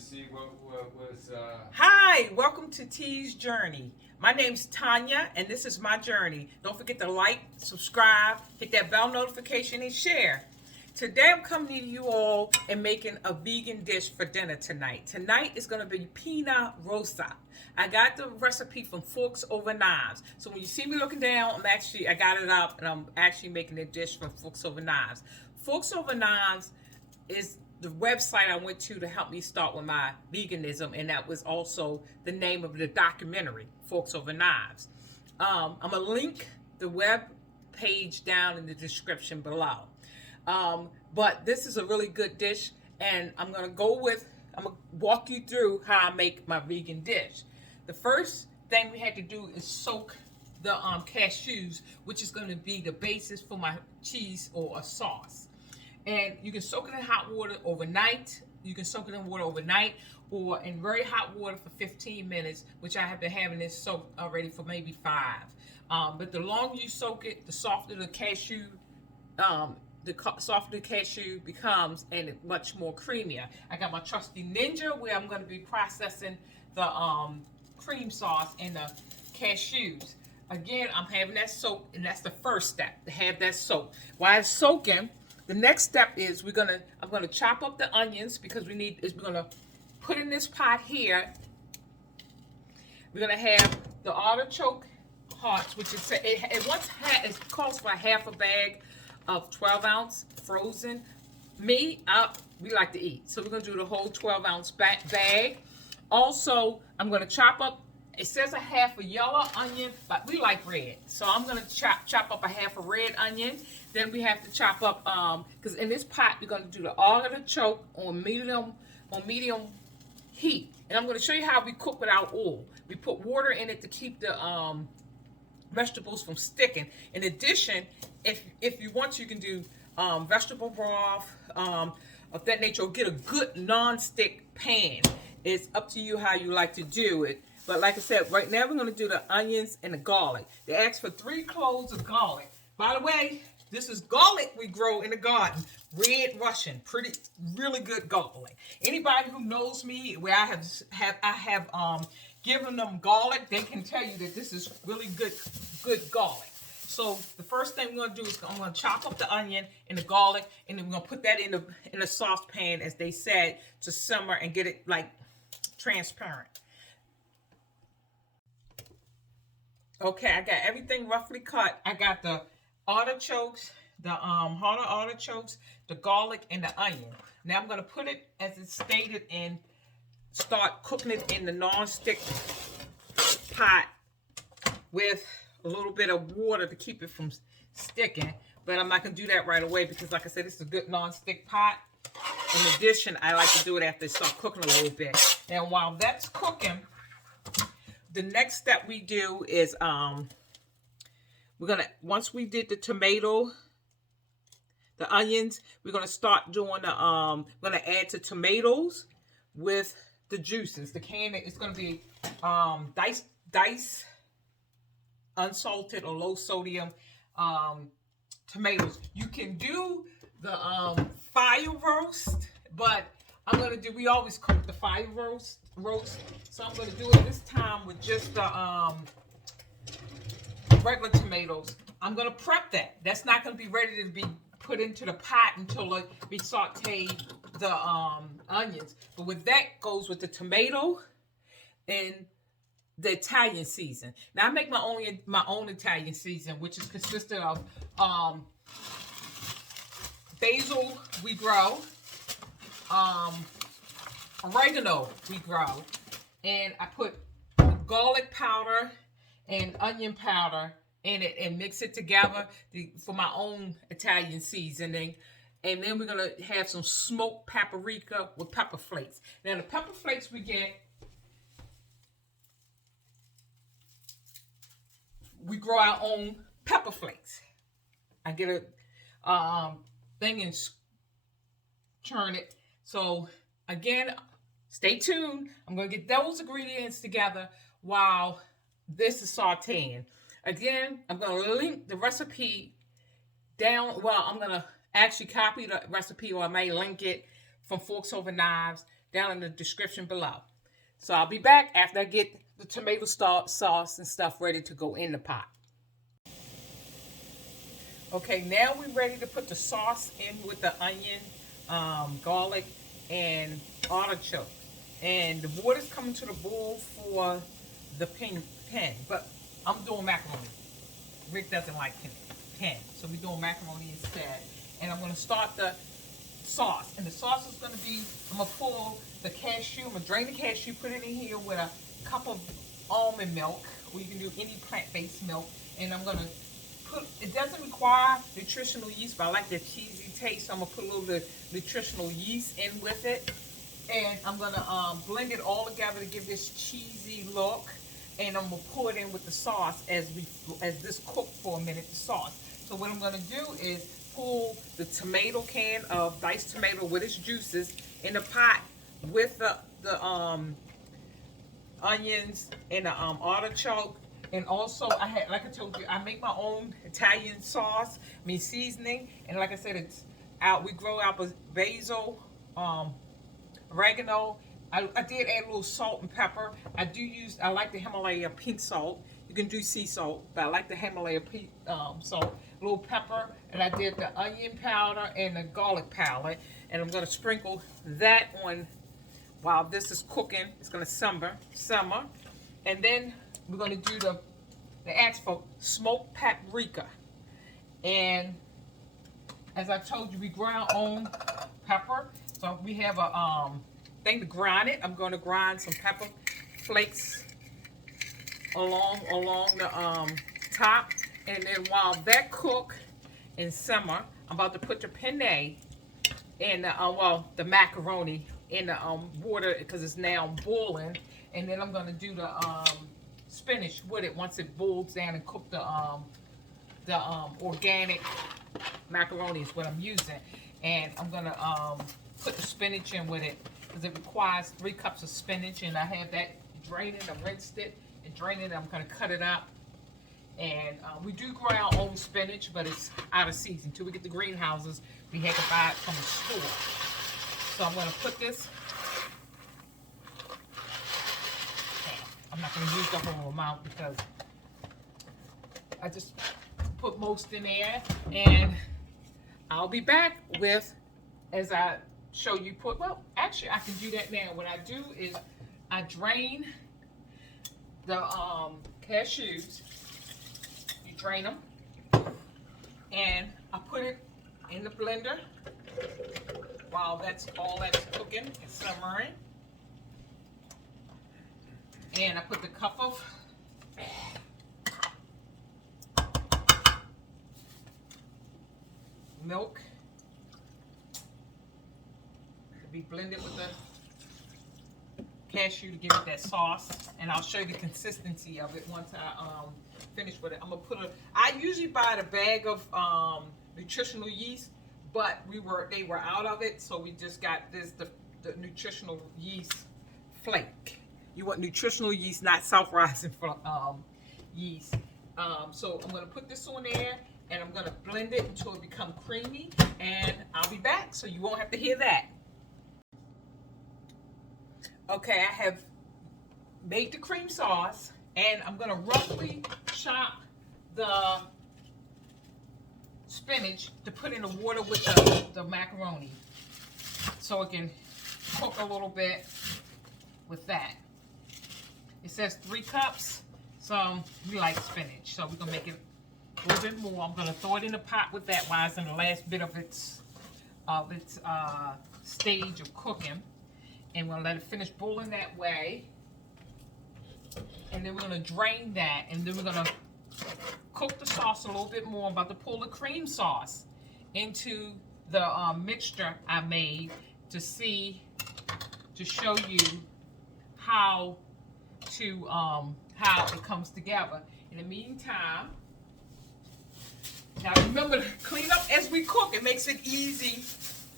see what was. Hi, welcome to T's Journey. My name's Tanya, and this is my journey. Don't forget to like, subscribe, hit that bell notification, and share. Today I'm coming to you all and making a vegan dish for dinner tonight. Tonight is going to be Penne Rosa. I got the recipe from Forks Over Knives. So when you see me looking down, I got it up, and I'm actually making a dish from Forks Over Knives. Forks Over Knives is the website I went to help me start with my veganism, and that was also the name of the documentary, Forks Over Knives. I'm going to link the web page down in the description below. But this is a really good dish, and I'm going to walk you through how I make my vegan dish. The first thing we had to do is soak the cashews, which is going to be the basis for my cheese or a sauce. And you can soak it in hot water overnight. You can soak it in water overnight or in very hot water for 15 minutes, which I have been having this soaked already for maybe 5. But the longer you soak it, the softer the cashew becomes, and it's much more creamier. I got my trusty Ninja where I'm going to be processing the cream sauce and the cashews. Again, I'm having that soaked, and that's the first step, to have that soaked. While it's soaking, the next step is I'm gonna chop up the onions, because we're gonna put in this pot here. We're gonna have the artichoke hearts, which is it calls for half a bag of 12-ounce frozen. We like to eat, so we're gonna do the whole 12-ounce bag. Also, I'm gonna chop up. It says a half a yellow onion, but we like red. So I'm gonna chop up a half a red onion. Then we have to chop up, because in this pot we're gonna do the artichoke on medium heat. And I'm gonna show you how we cook without oil. We put water in it to keep the vegetables from sticking. In addition, if you want, you can do vegetable broth of that nature, or get a good non-stick pan. It's up to you how you like to do it. But like I said, right now we're going to do the onions and the garlic. They asked for 3 cloves of garlic. By the way, this is garlic we grow in the garden. Red Russian, really good garlic. Anybody who knows me, where I have given them garlic, they can tell you that this is really good garlic. So the first thing we're going to do is I'm going to chop up the onion and the garlic, and then we're going to put that in a saucepan, as they said, to simmer and get it like transparent. Okay, I got everything roughly cut. I got the artichokes, the harder artichokes, the garlic, and the onion. Now I'm going to put it as it's stated and start cooking it in the non-stick pot with a little bit of water to keep it from sticking. But I'm not going to do that right away, because like I said, this is a good non-stick pot. In addition, I like to do it after it starts cooking a little bit. And while that's cooking, the next step we do is once we did the tomato, the onions, we're gonna start doing the we're gonna add the tomatoes with the juices. The can is gonna be diced unsalted or low sodium tomatoes. You can do the fire roast, but we always cook the fire roast. So I'm going to do it this time with just the regular tomatoes. I'm going to prep that. That's not going to be ready to be put into the pot until we saute the onions. But with that goes with the tomato and the Italian season. Now I make my own Italian season, which is consisted of basil we grow, oregano we grow, and I put garlic powder and onion powder in it and mix it together for my own Italian seasoning. And then we're going to have some smoked paprika with pepper flakes. Now the pepper flakes we grow our own pepper flakes. I get a thing and churn it. So again, stay tuned. I'm going to get those ingredients together while this is sauteing. Again, I'm going to link the recipe down. Well, I'm going to actually copy the recipe, or I may link it from Forks Over Knives down in the description below. So I'll be back after I get the tomato sauce and stuff ready to go in the pot. Okay, now we're ready to put the sauce in with the onion, garlic, and artichoke. And the water's coming to the boil for the pen, but I'm doing macaroni. Rick doesn't like pen, so we're doing macaroni instead. And I'm going to start the sauce. And the sauce is going to be, I'm going to pull the cashew, I'm going to drain the cashew, put it in here with a cup of almond milk, or you can do any plant-based milk. And I'm going to put, it doesn't require nutritional yeast, but I like the cheesy taste, so I'm going to put a little bit of nutritional yeast in with it. And I'm going to blend it all together to give this cheesy look. And I'm going to pour it in with the sauce as this cooks for a minute, the sauce. So what I'm going to do is pull the tomato can of diced tomato with its juices in the pot with the onions and the artichoke. And also, like I told you, I make my own Italian sauce, seasoning. And like I said, it's out. We grow out basil, oregano. I did add a little salt and pepper. I like the Himalaya pink salt. You can do sea salt, but I like the Himalaya pink salt. A little pepper, and I did the onion powder and the garlic powder. And I'm going to sprinkle that on while this is cooking. It's going to simmer. And then we're going to do the ask for smoked paprika. And as I told you, we grow our own pepper. So we have a thing to grind it. I'm going to grind some pepper flakes along the top. And then while that cook and simmer, I'm about to put the penne in the macaroni in the water because it's now boiling. And then I'm going to do the spinach with it once it boils down and cook the organic macaroni is what I'm using. And I'm going to put the spinach in with it because it requires 3 cups of spinach, and I have that drained. I rinsed it and drained it. I'm going to cut it up. And we do grow our own spinach, but it's out of season. Until we get the greenhouses, we have to buy it from the store. So I'm going to put this. I'm not going to use the whole amount because I just put most in there. And I'll be back with, as I show you, actually I can do that now. What I do is I drain the cashews. You drain them. And I put it in the blender while that's cooking and simmering. And I put the cup of milk to be blended with the cashew to give it that sauce. And I'll show you the consistency of it once I finish with it. I'm gonna I usually buy a bag of nutritional yeast, but they were out of it, so we just got the nutritional yeast flake. You want nutritional yeast, not self-rising yeast. So I'm going to put this on there, and I'm going to blend it until it becomes creamy, and I'll be back so you won't have to hear that. Okay, I have made the cream sauce, and I'm going to roughly chop the spinach to put in the water with the macaroni so it can cook a little bit with that. It says 3 cups, so we like spinach, so we're gonna make it a little bit more. I'm gonna throw it in the pot with that while it's in the last bit of its stage of cooking, and we're gonna let it finish boiling that way. And then we're gonna drain that, and then we're gonna cook the sauce a little bit more. I'm about to pull the cream sauce into the mixture I made to show you how it comes together. In the meantime, now remember to clean up as we cook. It makes it easy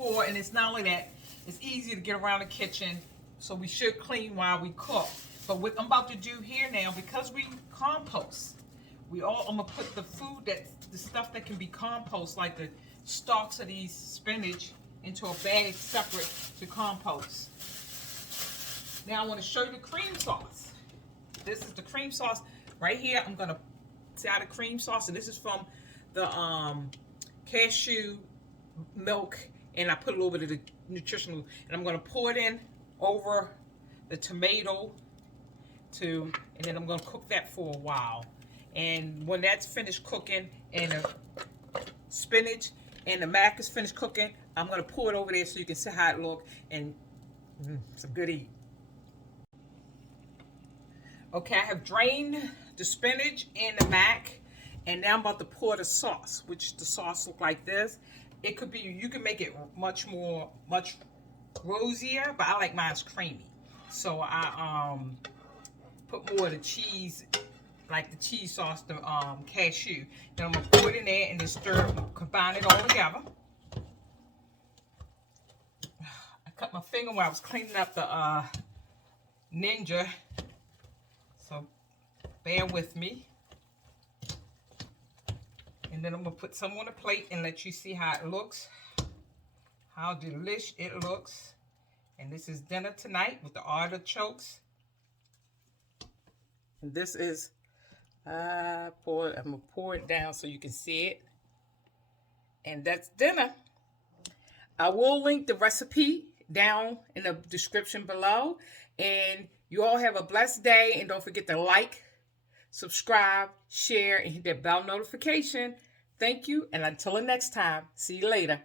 and it's not only that, it's easy to get around the kitchen, so we should clean while we cook. But what I'm about to do here now, because we compost, I'm gonna put the stuff that can be compost, like the stalks of these spinach, into a bag separate to compost. Now I want to show you the cream sauce. This is the cream sauce right here. I'm gonna see how the cream sauce, and this is from the cashew milk, and I put a little bit of the nutritional, and I'm gonna pour it in over the tomato and then I'm gonna cook that for a while. And when that's finished cooking, and the spinach and the mac is finished cooking, I'm gonna pour it over there so you can see how it looks, and it's a good eat. Okay, I have drained the spinach and the mac, and now I'm about to pour the sauce, which the sauce look like this. It could be, you can make it much rosier, but I like mine's creamy. So I put more of the cheese, like the cheese sauce, the cashew. Then I'm gonna pour it in there and then stir, combine it all together. I cut my finger while I was cleaning up the Ninja, so bear with me. And then I'm gonna put some on a plate and let you see how it looks, how delicious it looks. And this is dinner tonight with the artichokes. And this is, I'm gonna pour it down so you can see it. And that's dinner. I will link the recipe down in the description below. And you all have a blessed day, and don't forget to like, subscribe, share, and hit that bell notification. Thank you, and until the next time, see you later.